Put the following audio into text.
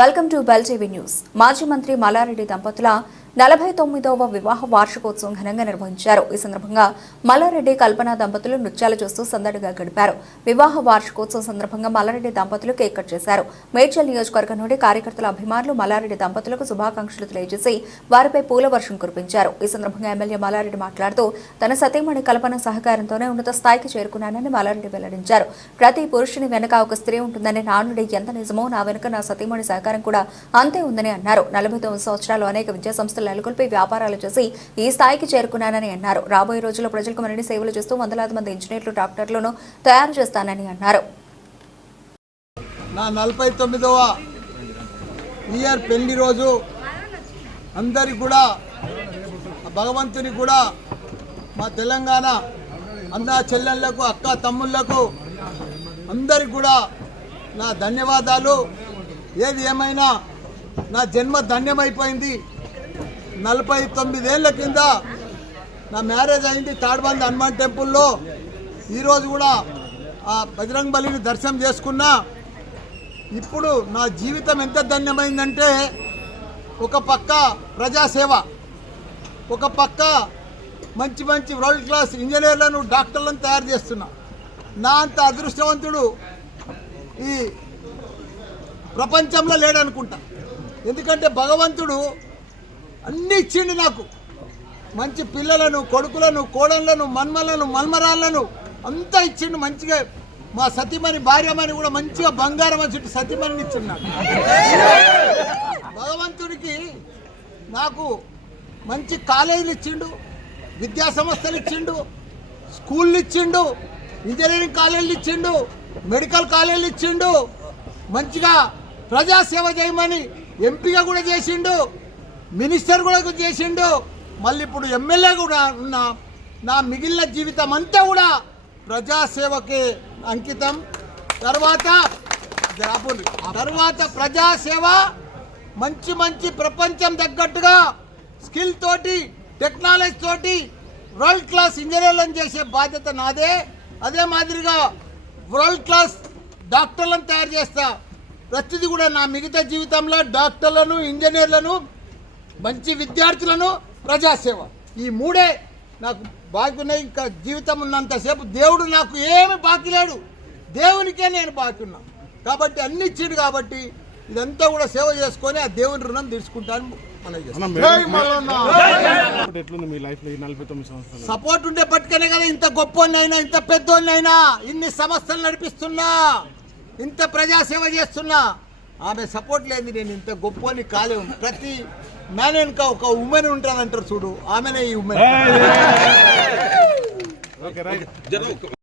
Welcome to Bell TV news. మాజీ మంత్రి మల్లారెడ్డి దంపతుల నలభై తొమ్మిదవ వివాహ వార్షికోత్సవం ఘనంగా నిర్వహించారు. ఈ సందర్భంగా మల్లారెడ్డి కల్పన దంపతులు నృత్యాలు చేస్తూ సందడిగా గడిపారు. వివాహ వార్షికోత్సవం సందర్భంగా మల్లారెడ్డి దంపతులు కేక్ కట్ చేశారు. మేడ్చల్ నియోజకవర్గం నుండి కార్యకర్తల అభిమానులు మల్లారెడ్డి దంపతులకు శుభాకాంక్షలు తెలియజేసి వారిపై పూల వర్షం కురిపించారు. ఈ సందర్భంగా ఎమ్మెల్యే మల్లారెడ్డి మాట్లాడుతూ తన సతీమణి కల్పన సహకారంతోనే ఉన్నత స్థాయికి చేరుకున్నానని మల్లారెడ్డి వెల్లడించారు. ప్రతి పురుషుని వెనుక ఒక స్త్రీ ఉంటుందని నానుడి ఎంత నిజమో నా వెనుక నా సతీమణి సహకారం కూడా అంతే ఉందని అన్నారు. నలభై తొమ్మిది సంవత్సరాలు అనేక విద్యా సంస్థలు నెలకొల్పి వ్యాపారాలు చేసి ఈ స్థాయికి చేరుకున్నానని అన్నారు. రాబోయే రోజుల్లో ప్రజలకు మరిన్ని సేవలు చేస్తూ వందలాది మంది ఇంజనీర్లు డాక్టర్లను తయారు చేస్తానని అన్నారు. నా నలభై తొమ్మిదవ ఇయర్ పెళ్ళి రోజు అందరికి కూడా భగవంతుని కూడా మా తెలంగాణ అన్న చెల్లెళ్ళకు అక్క తమ్ముళ్ళకు అందరికి కూడా నా ధన్యవాదాలు. ఏది ఏమైనా నా జన్మ ధన్యమైపోయింది. నలభై తొమ్మిదేళ్ళ కింద నా మ్యారేజ్ అయింది తాడ్బంద్ హనుమాన్ టెంపుల్లో. ఈరోజు కూడా ఆ బజరంగ్ బలిని దర్శనం చేసుకున్నా. ఇప్పుడు నా జీవితం ఎంత ధన్యమైందంటే ఒక పక్క ప్రజాసేవ ఒక పక్క మంచి మంచి వరల్డ్ క్లాస్ ఇంజనీర్లను డాక్టర్లను తయారు చేస్తున్నా. నా అంత అదృష్టవంతుడు ఈ ప్రపంచంలో లేడనుకుంటా. ఎందుకంటే భగవంతుడు అన్ని ఇచ్చిండు నాకు. మంచి పిల్లలను కొడుకులను కోడళ్ళను మన్మలను మన్మరాళ్ళను అంతా ఇచ్చిండు మంచిగా. మా సతీమణి భార్యమని కూడా మంచిగా బంగారం వచ్చి సతీమణిని ఇచ్చిండు భగవంతుడికి నాకు మంచి కాలేజీలు ఇచ్చిండు విద్యా సంస్థలు ఇచ్చిండు స్కూళ్ళు ఇచ్చిండు ఇంజనీరింగ్ కాలేజీలు ఇచ్చిండు మెడికల్ కాలేజీలు ఇచ్చిండు మంచిగా ప్రజాసేవ చేయమని ఎంపీగా కూడా చేసిండు. మినిస్టర్ కూడా చేసిండు. మళ్ళీ ఇప్పుడు ఎమ్మెల్యే కూడా ఉన్నా నా మిగిలిన జీవితం అంతా కూడా ప్రజాసేవకి అంకితం. తర్వాత తర్వాత ప్రజాసేవ మంచి మంచి ప్రపంచం తగ్గట్టుగా స్కిల్ తోటి టెక్నాలజీ తోటి వరల్డ్ క్లాస్ ఇంజనీర్లను చేసే బాధ్యత నాదే. అదే మాదిరిగా వరల్డ్ క్లాస్ డాక్టర్లను తయారు చేస్తా. ప్రతిదీ కూడా నా మిగతా జీవితంలో డాక్టర్లను ఇంజనీర్లను మంచి విద్యార్థులను ప్రజాసేవ. ఈ మూడే నాకు బాకీ ఉన్నాయి ఇంకా జీవితం ఉన్నంతసేపు దేవుడు నాకు ఏమి బాకీ లేడు. దేవునికే నేను బాకీ ఉన్నా. కాబట్టి అన్ని ఇచ్చిండు కాబట్టి ఇదంతా కూడా సేవ చేసుకొని ఆ దేవుని రుణం తీర్చుకుంటాను సంవత్సరాలు? సపోర్ట్ ఉంటే పట్టుకనే కదా ఇంత గొప్పోన్నైనా ఇంత పెద్దోన్నైనా ఇన్ని సంస్థలు నడిపిస్తున్నా ఇంత ప్రజాసేవ చేస్తున్నా. ఆమె సపోర్ట్ లేదు నేను ఇంత గొప్పని కాలేము ప్రతి మ్యాన్ వెనుక ఒక ఉమెన్ ఉంటానంటారు చూడు. ఆమెనే ఈ ఉమెన్.